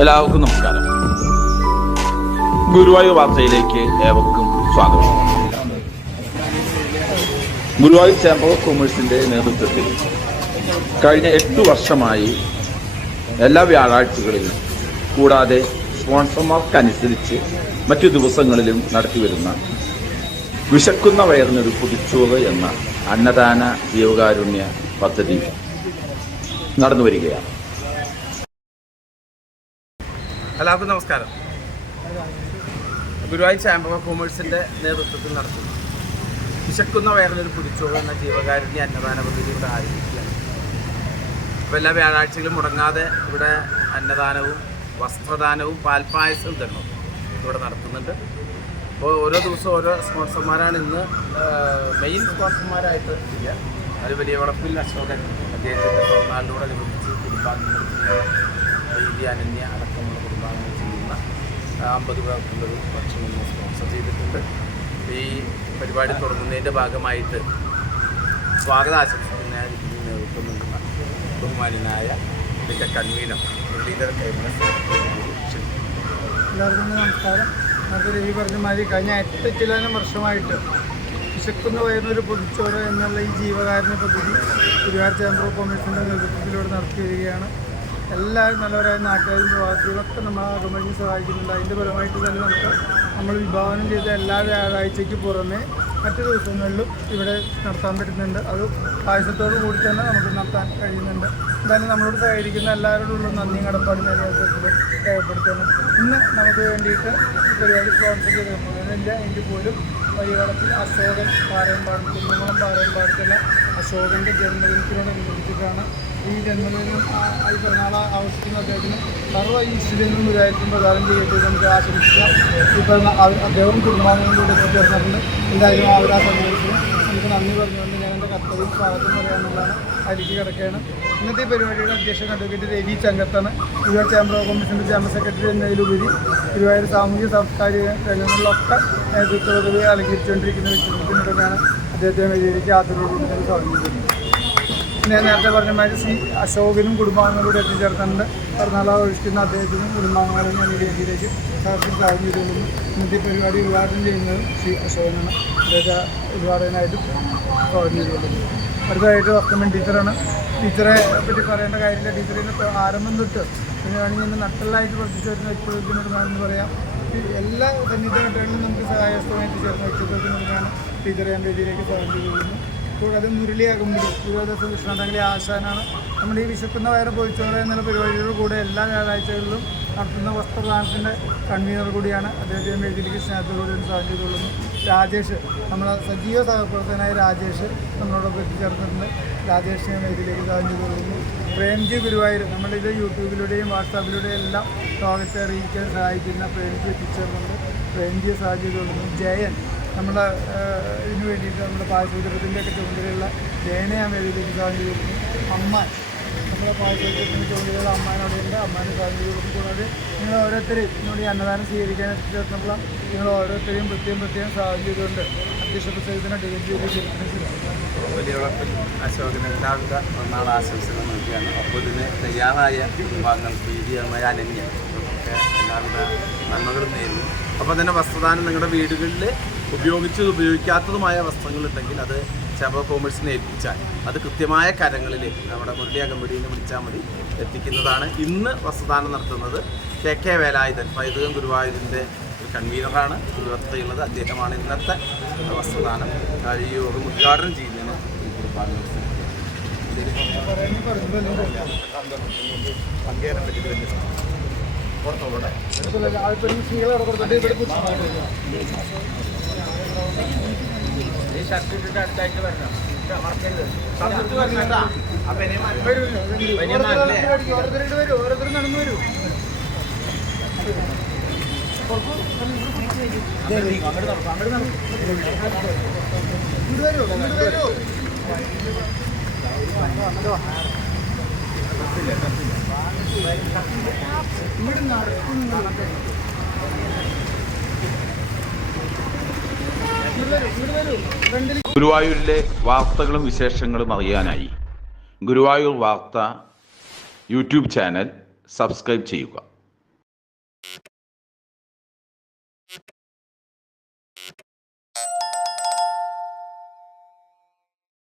എല്ലാവർക്കും നമസ്കാരം. ഗുരുവായൂർ വാർത്തയിലേക്ക് ഏവർക്കും സ്വാഗതം. ഗുരുവായൂർ ചേംബർ ഓഫ് കൊമേഴ്സിന്റെ നേതൃത്വത്തിൽ കഴിഞ്ഞ 8 വർഷമായി എല്ലാ വ്യാഴാഴ്ചകളിലും കൂടാതെ സ്പോൺസർമാർക്കനുസരിച്ച് മറ്റു ദിവസങ്ങളിലും നടത്തിവരുന്ന വിശക്കുന്ന വയറിനൊരു പൊതിച്ചോറ് എന്ന അന്നദാന ജീവകാരുണ്യ പദ്ധതി നടന്നു വരികയാണ്. എല്ലാവർക്കും നമസ്കാരം. ഗുരുവായൂർ ചേംബർ ഓഫ് കൊമേഴ്സിൻ്റെ നേതൃത്വത്തിൽ നടത്തുന്നു വിശക്കുന്ന വയറിലൊരു പൊതിച്ചോറ് എന്ന ജീവകാരുണ്യ അന്നദാന പദ്ധതി ഇവിടെ ആരംഭിക്കുകയാണ്. അപ്പോൾ എല്ലാ വ്യാഴാഴ്ചകളും മുടങ്ങാതെ ഇവിടെ അന്നദാനവും വസ്ത്രദാനവും പാൽപ്പായസവും തരണം ഇവിടെ നടത്തുന്നുണ്ട്. അപ്പോൾ ഓരോ ദിവസവും ഓരോ സ്പോൺസർമാരാണ്. ഇന്ന് മെയിൻ സ്പോൺസർമാരായിട്ട് ഇല്ല. അത് വലിയ വളപ്പിൽ അശോകൻ അദ്ദേഹത്തിൻ്റെ പിറന്നാളിനോടനുബന്ധിച്ച് കുടുംബാംഗങ്ങൾ വൈദ്യ അനന്യ അടക്കമുള്ള കുടുംബാംഗങ്ങൾ ചെയ്യുന്ന 50 പേർക്കുള്ളൊരു ഭക്ഷണം സ്പോൺസർ ചെയ്തിട്ടുണ്ട്. ഈ പരിപാടി തുടങ്ങുന്നതിൻ്റെ ഭാഗമായിട്ട് സ്വാഗത ആശംസിക്കുന്ന നേതൃത്വം നൽകുന്ന ബഹുമാനായ ഇതിൻ്റെ കൺവീനർ മുരളീധരൻ എല്ലാവർക്കും നമസ്കാരം. നമുക്ക് ഈ പറഞ്ഞ മാതിരി കഴിഞ്ഞ 8 ചിലനം വർഷമായിട്ട് വിശക്കുന്ന വയറിനൊരു പൊതിച്ചോറ് എന്നുള്ള ഈ ജീവകാരുണ്യ പദ്ധതി ഗുരുവായൂർ ചേംബർ ഓഫ് കൊമേഴ്സിൻ്റെ നേതൃത്വത്തിലൂടെ നടത്തി വരികയാണ്. എല്ലാവരും നല്ലവരായ നാട്ടുകാരും പ്രവാസികളൊക്കെ നമ്മളെ അകമഴിഞ്ഞ് സഹായിക്കുന്നുണ്ട്. അതിൻ്റെ ഫലമായിട്ട് തന്നെ നമ്മൾ വിഭാവനം ചെയ്ത എല്ലാ വ്യാഴാഴ്ചയ്ക്ക് പുറമെ മറ്റു ദിവസങ്ങളിലും ഇവിടെ നടത്താൻ പറ്റുന്നുണ്ട്. അത് പായസത്തോടു കൂടി തന്നെ നമുക്ക് നടത്താൻ കഴിയുന്നുണ്ട്. എന്തായാലും നമ്മളോട് സഹകരിക്കുന്ന എല്ലാവരോടുള്ള നന്ദിയും കടപ്പാടും നേതൃത്വത്തിൽ രേഖപ്പെടുത്തണം. ഇന്ന് നമുക്ക് വേണ്ടിയിട്ട് പരിപാടി സ്പോൺസർ ചെയ്തില്ല എങ്കിൽ പോലും വഴിവളത്തിൽ അശോകൻ പാറയമ്പാട് കുന്നംകുളം പാറയമ്പാടത്തുള്ള അശോകൻ്റെ ജന്മദിനത്തിനോടനുബന്ധിച്ചിട്ടാണ് ഈ ജന്മദിനം ഈ പിറന്നാൾ ആവശ്യത്തിന് അദ്ദേഹത്തിന് സർവ്വ ഈശ്വരനും വിചാരിച്ചും പ്രകാരം ചെയ്തിട്ട് നമുക്ക് ആശംസിക്കാം. ഇപ്പോൾ അദ്ദേഹം കുടുംബാംഗങ്ങളിലൂടെ എത്തിച്ചേർന്നിട്ടുണ്ട്. എന്തായാലും അവരാ സമയത്തിന് നമുക്ക് നന്ദി പറഞ്ഞുകൊണ്ട് ഞാൻ എൻ്റെ കർത്തവ്യം സ്വാഗതം പറയാനുള്ളതാണ്. അതിലേക്ക് കിടക്കുകയാണ്. ഇന്നത്തെ ഈ പരിപാടിയുടെ അധ്യക്ഷൻ അഡ്വക്കേറ്റ് രവി ചങ്കത്താണ്. ഗുരുവായൂർ ചേംബർ ഓഫ് കൊമേഴ്സിൻ്റെ ചേംബർ സെക്രട്ടറി എന്നതിലുപരി ഗുരുവായൂർ സാമൂഹിക സാംസ്കാരിക രംഗങ്ങളിലൊക്കെ നേതൃത്വ പദവി അലങ്കരിച്ചുകൊണ്ടിരിക്കുന്ന വ്യക്തിത്വത്തിനിടയിലാണ് അദ്ദേഹത്തെ വേദിയിലേക്ക് ആദരവോടുകൂടി ഞാൻ സ്വാഗതം ചെയ്യുന്നത്. ഞാൻ നേരത്തെ പറഞ്ഞ മാതിരി ശ്രീ അശോകനും കുടുംബാംഗങ്ങളോട് എത്തിച്ചേർക്കുന്നുണ്ട്. പിറന്നാൾ ആഘോഷിക്കുന്ന അദ്ദേഹത്തിനും കുടുംബാംഗങ്ങളും ഞാൻ ഈ വേദിയിലേക്ക് സ്വാഗതം ചെയ്തുകൊള്ളുന്നു. ഇന്നത്തെ പരിപാടി ഉദ്ഘാടനം ചെയ്യുന്നത് ശ്രീ അശോകനാണ്. അദ്ദേഹത്തെ ഉദ്ഘാടകനായിട്ട് സ്വാഗതം ചെയ്തുകൊള്ളുന്നു. അടുത്തതായിട്ട് വസ്ത്രമൻ ടീച്ചറാണ്. ടീച്ചറെ പറ്റി പറയേണ്ട കാര്യമില്ല. ടീച്ചറിന് ആരംഭം തൊട്ട് പിന്നെ വേണമെങ്കിൽ ഇന്ന് നട്ടലായിട്ട് പ്രവർത്തിച്ചു വരുന്ന ഇപ്പോഴത്തിനൊരുമാണെന്ന് പറയാം. എല്ലാ സന്നിധ ഘട്ടങ്ങളിലും നമുക്ക് സഹായസ്ഥമായിട്ട് ചേർന്ന വ്യക്തിത്വത്തിനൊരുമാണ് ടീച്ചറെ ഞാൻ വേദിയിലേക്ക് സ്വാഗതം ചെയ്തുകൊള്ളുന്നു. കൂടാതെ മുരളിയാകുമ്പോൾ ഗുരുവായൂർ കൃഷ്ണതങ്ങളി ആശാനാണ്. നമ്മുടെ ഈ വിശക്കുന്ന വയറ് പൊതിച്ചോറ് എന്നുള്ള പരിപാടിയുടെ കൂടെ എല്ലാ വ്യാഴാഴ്ചകളിലും നടത്തുന്ന വസ്ത്രദാനത്തിൻ്റെ കൺവീനർ കൂടിയാണ്. അദ്ദേഹത്തെ വേദിയിലേക്ക് സ്നേഹത്തോടുകൂടി സ്വാഗതം ചെയ്തുകൊള്ളുന്നു. രാജേഷ്, നമ്മളെ സജീവ സഹപ്രവർത്തകനായ രാജേഷ് നമ്മളോടൊപ്പം എത്തിച്ചേർന്നിട്ടുണ്ട്. രാജേഷിനെ വേദിയിലേക്ക് സ്വാഗതം ചെയ്തുകൊള്ളുന്നു. പ്രേംജി ഗുരുവായൂർ, നമ്മളിത് യൂട്യൂബിലൂടെയും വാട്സാപ്പിലൂടെയും എല്ലാം ലോകത്തെ അറിയിക്കാൻ സഹായിക്കുന്ന പ്രേംജി എത്തിച്ചേർന്നുണ്ട്. പ്രേംജിയെ സ്വാഗതം ചെയ്തുകൊള്ളുന്നു. ജയൻ, നമ്മുടെ ഇതിന് വേണ്ടിയിട്ട് നമ്മുടെ പാചകത്തിൻ്റെയൊക്കെ ചുമതലയുള്ള ജയനെ ഞാൻ വേദിയിലേക്ക് സ്വാഗതം ചെയ്തിരുന്നു. അമ്മാൻ, നമ്മുടെ പാചകത്തിൻ്റെ ചുമതലയുള്ള അമ്മാനോടെയുണ്ട്. അമ്മാനെ സ്വാഗതം ചെയ്തിരുന്നു. കൂടാതെ നിങ്ങൾ ഓരോരുത്തരെയും എന്നോട് ഈ അന്നദാനം സ്വീകരിക്കാൻ എത്തിച്ചേർന്നപ്പോൾ നിങ്ങൾ ഓരോരുത്തരെയും പ്രത്യേകം സ്വാഗതം ചെയ്തുകൊണ്ട് അധ്യക്ഷ പ്രസംഗത്തിന് ഡിഗ്രി വലിയ വളപ്പിൽ അശോകന് എല്ലാവിധ പിറന്നാൾ ആശംസകൾ നൽകുകയാണ്. അപ്പോൾ ഇതിന് തയ്യാറായ വിഭാഗങ്ങൾ പ്രീതികരമായ അനന്യ ഒക്കെ എല്ലാവിധ നന്മകളും നേരുന്നു. അപ്പോൾ തന്നെ വസ്ത്രദാനം നിങ്ങളുടെ വീടുകളിൽ ഉപയോഗിക്കാത്തതുമായ വസ്ത്രങ്ങളുണ്ടെങ്കിൽ അത് ചേംബർ ഓഫ് കൊമേഴ്സിനെ ഏൽപ്പിച്ചാൽ അത് കൃത്യമായ കരങ്ങളിൽ നമ്മുടെ മുരളി അകമ്പടിയിൽ വിളിച്ചാൽ മതി എത്തിക്കുന്നതാണ്. ഇന്ന് വസ്ത്രദാനം നടത്തുന്നത് KK വേലായുധൻ, പൈതൃകം ഗുരുവായൂരിൻ്റെ ഒരു കൺവീനറാണ്. ഗുരുവത്തയുള്ളത് അദ്ദേഹമാണ്. ഇന്നത്തെ വസ്ത്രദാനം ഈ യോഗം ഉദ്ഘാടനം ചെയ്യുന്നതിന് പങ്കേറാൻ പറ്റിയിട്ട് വലിയ പുറത്തോടെ ഈ ഷർട്ട് ഇട്ടിട്ട് അടുത്തായിട്ട് വരണം. മറക്കരുത്. ഓരോരുത്തരും നടന്നു വരൂ. ഗുരുവായൂരിലെ വാർത്തകളും വിശേഷങ്ങളും അറിയാനായി ഗുരുവായൂർ വാർത്ത യൂട്യൂബ് ചാനൽ സബ്സ്ക്രൈബ് ചെയ്യുക.